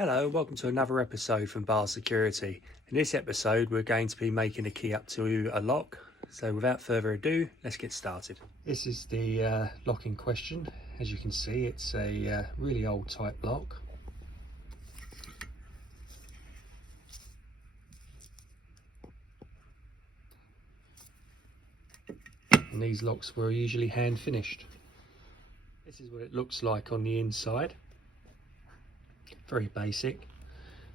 Hello, welcome to another episode from Bar Security. In this episode we're going to be making a key up to a lock, so without further ado, let's get started. This is the lock in question. As you can see, it's a really old type lock. And these locks were usually hand finished. This is what it looks like on the inside. Very basic.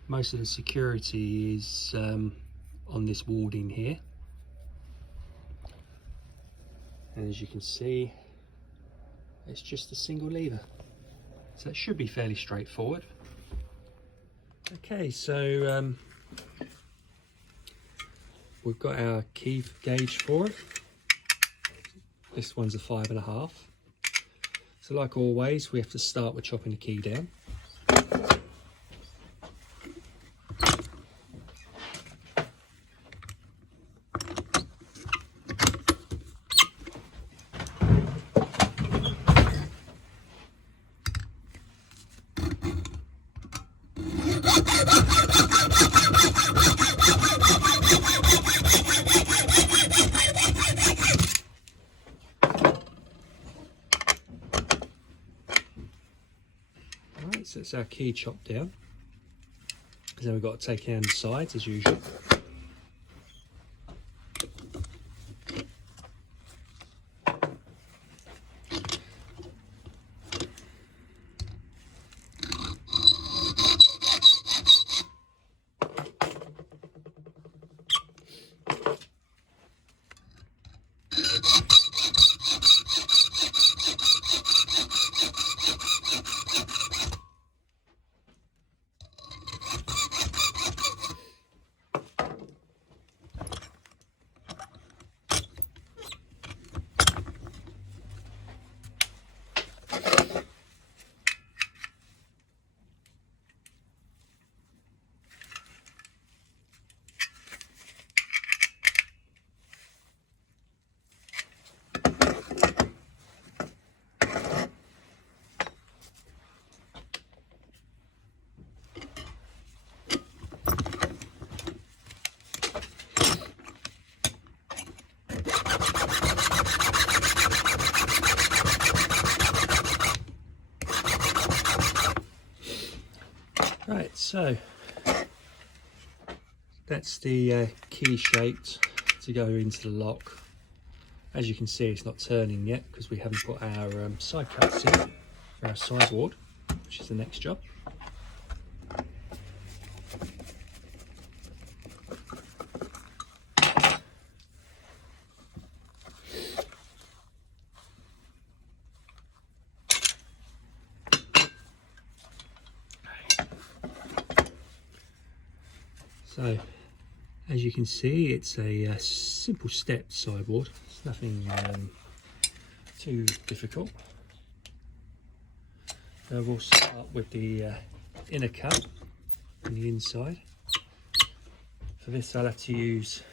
Most of the security is on this warding here, and as you can see, it's just a single lever, so it should be fairly straightforward. Okay, so we've got our key gauge for it. This one's a 5.5. So like always, we have to start with chopping the key down. Alright, so it's our key chopped down. Then we've got to take down the sides as usual. Right, so that's the key shaped to go into the lock. As you can see, it's not turning yet because we haven't put our side cuts in for our sideboard, which is the next job. So, as you can see, it's a simple stepped sideboard. It's nothing too difficult. So we'll start with the inner cut on the inside. For this, I'll have to use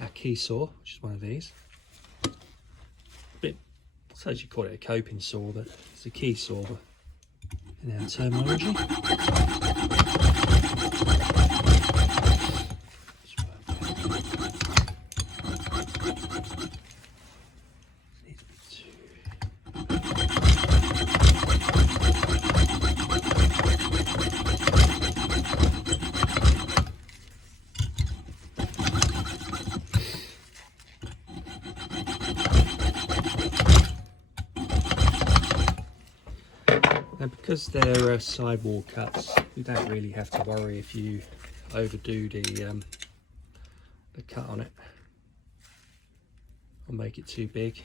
our key saw, which is one of these. I suppose you call it a coping saw, but it's a key saw in our terminology. And because they're sidewall cuts, you don't really have to worry if you overdo the cut on it or make it too big.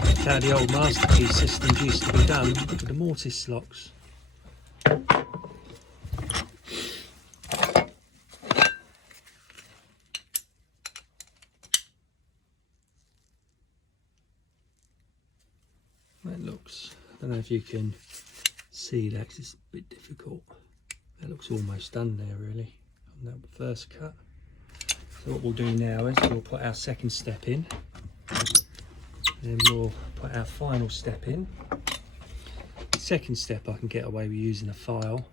That's how the old master key systems used to be done with the mortise locks. That looks, I don't know if you can see that 'cause it's a bit difficult. That looks almost done there really on that first cut. So what we'll do now is we'll put our second step in, then we'll put our final step in. Second step I can get away with using a file.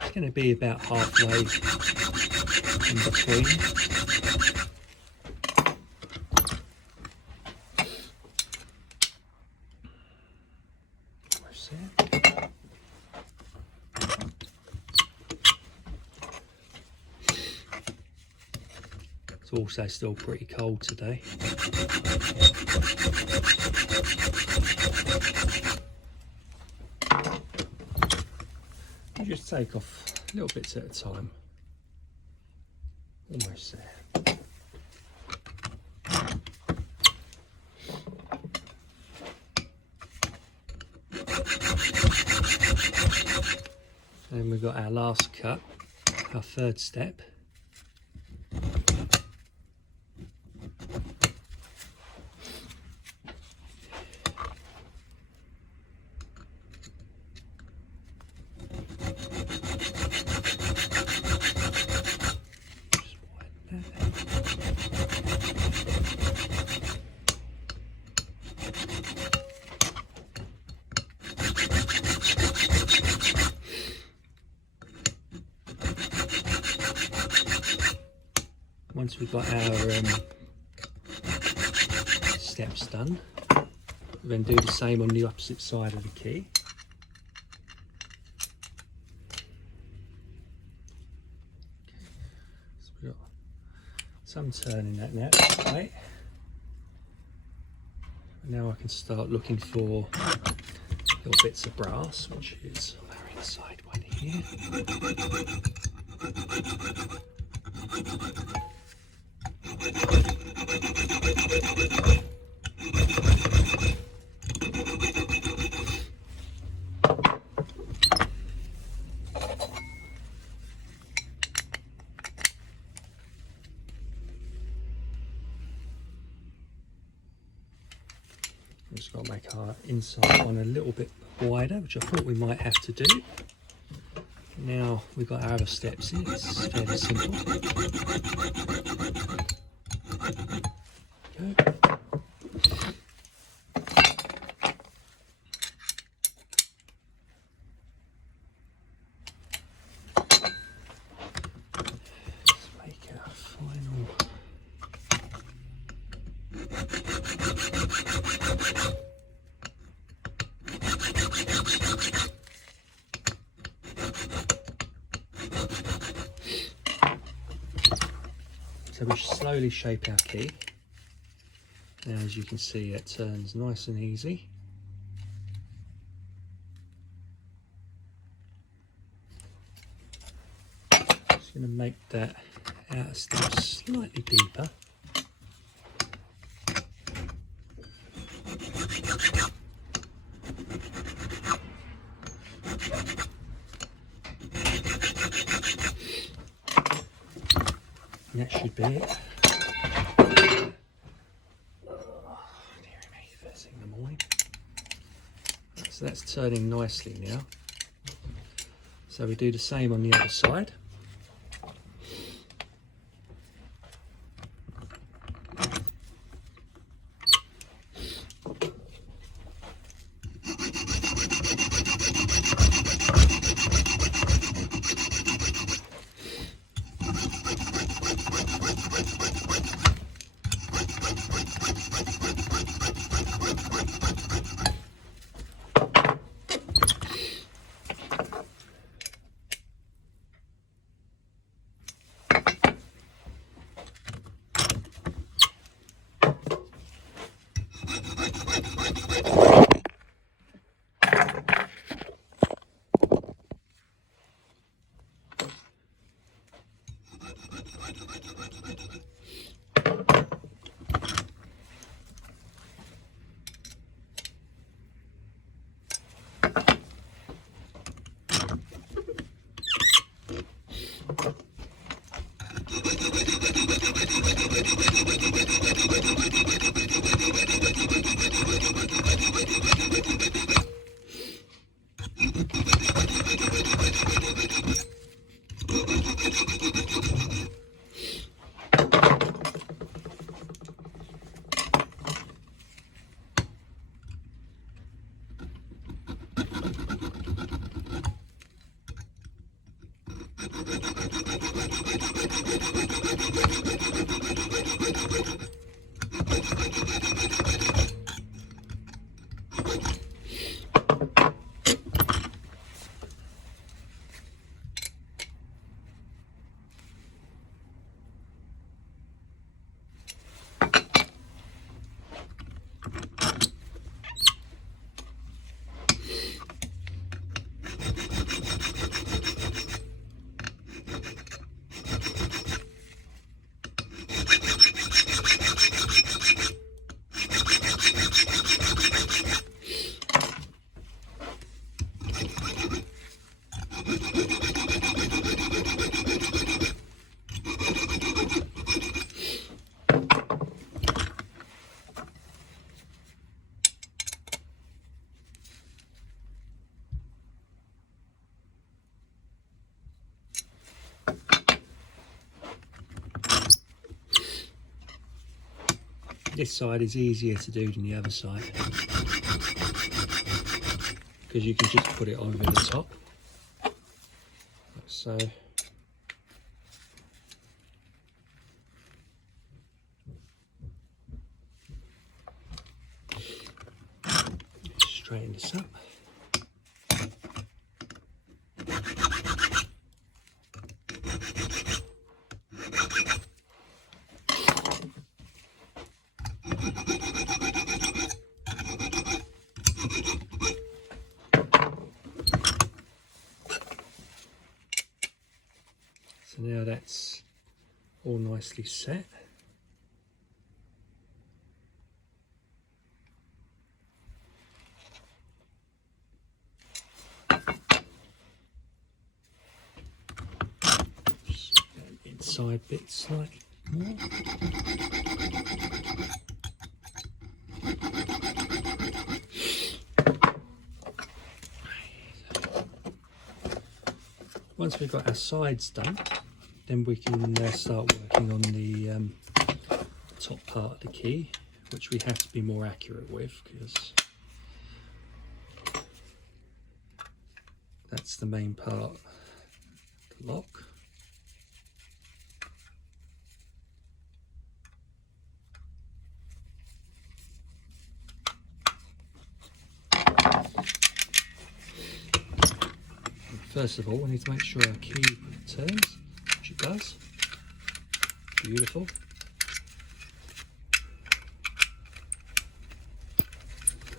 It's going to be about halfway in between. It's also still pretty cold today. You just take off little bits at a time. Almost there. Then we've got our last cut, our third step. Once we've got our steps done, we'll then do the same on the opposite side of the key. So we've got some turning that now, right? Now I can start looking for little bits of brass, which is our inside one here. I'm just going to make our inside one a little bit wider, which I thought we might have to do. Now we've got our other steps in, it's fairly simple. Okay. Let's make our final. So we slowly shape our key. Now as you can see, it turns nice and easy. Just going to make that outer step slightly deeper. And that should be it. First thing in the morning. So that's turning nicely now. So we do the same on the other side. This side is easier to do than the other side because you can just put it over the top, like so. Straighten this up. So now that's all nicely set. Just inside bit slightly more. Once we've got our sides done, then we can start working on the top part of the key, which we have to be more accurate with because that's the main part of the lock. First of all, we need to make sure our key turns, which it does. Beautiful.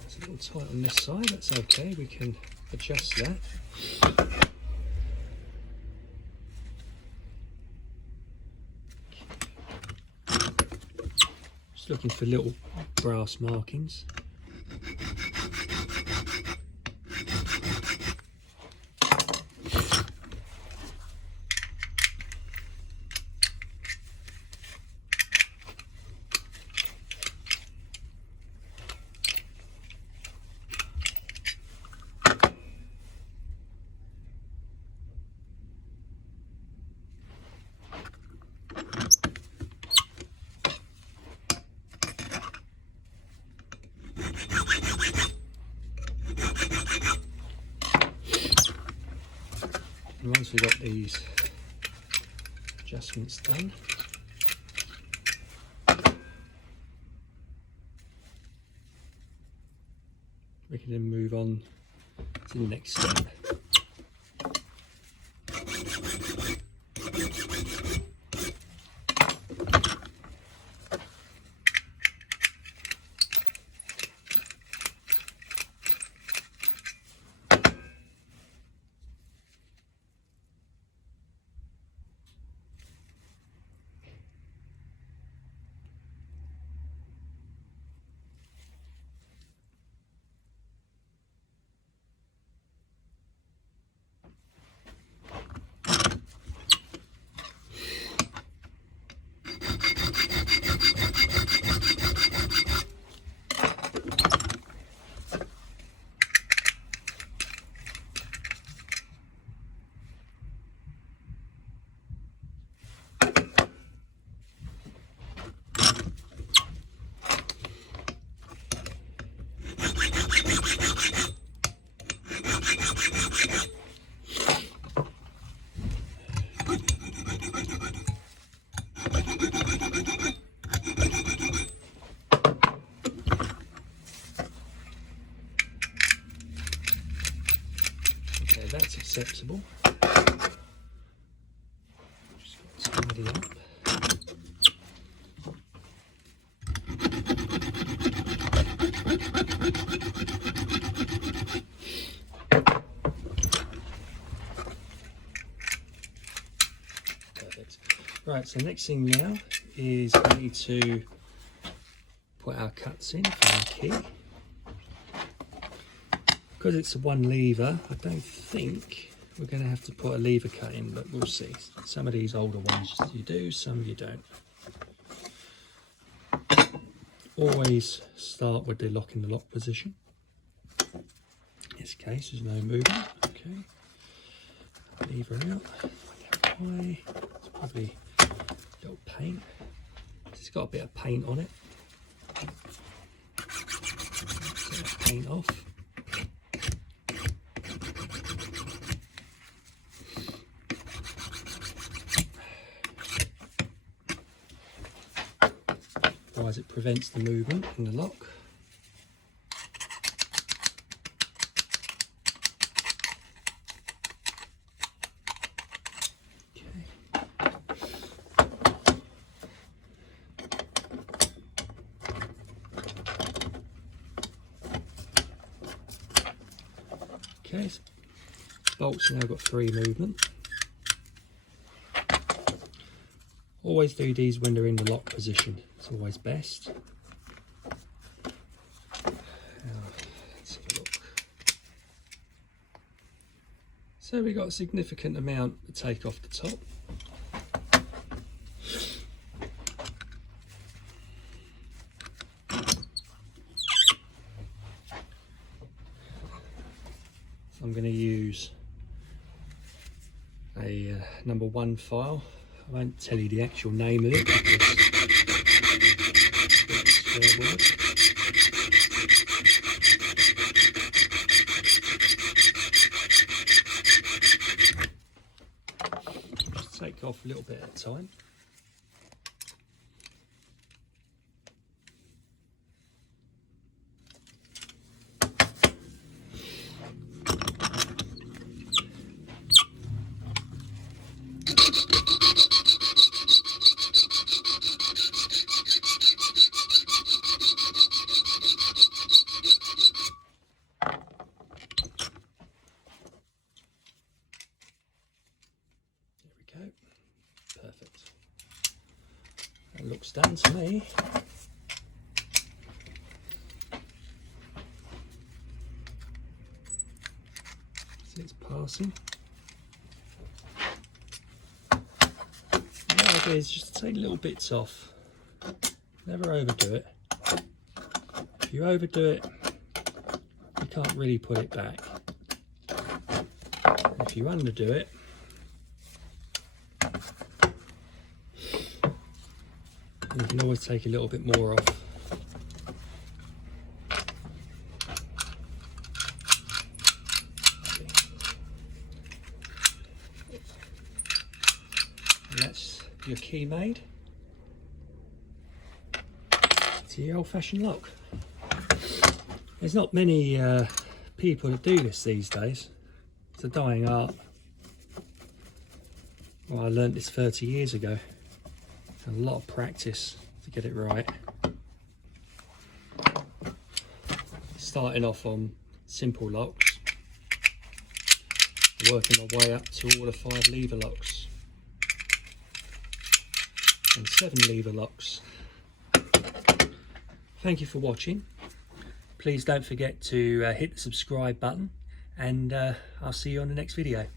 It's a little tight on this side, that's okay, we can adjust that. Just looking for little brass markings. And once we've got these adjustments done, we can then move on to the next step. That's acceptable. Just got to tidy up. Perfect. Right, so next thing now is we need to put our cuts in for our key. Because it's a one lever, I don't think we're going to have to put a lever cut in, but we'll see. Some of these older ones you do, some you don't. Always start with the lock in the lock position. In this case, there's no movement. Okay, lever out. High. It's probably a little paint. It's got a bit of paint on it. paint off. Otherwise it prevents the movement in the lock. Okay, bolts now got free movement. Always do these when they're in the lock position, it's always best. Let's have a look. So we got a significant amount to take off the top. I'm going to use a number 1 file. I won't tell you the actual name of it because it's a swear word. Just take off a little bit at a time. Perfect. That looks done to me. See, it's passing. The idea is just to take little bits off. Never overdo it. If you overdo it, you can't really put it back. If you underdo it, you can always take a little bit more off. And that's your key made. It's your old-fashioned lock. There's not many people that do this these days. It's a dying art. Well, I learnt this 30 years ago. A lot of practice to get it right. Starting off on simple locks, working my way up to all the 5 lever locks and 7 lever locks. Thank you for watching. Please don't forget to hit the subscribe button, and I'll see you on the next video.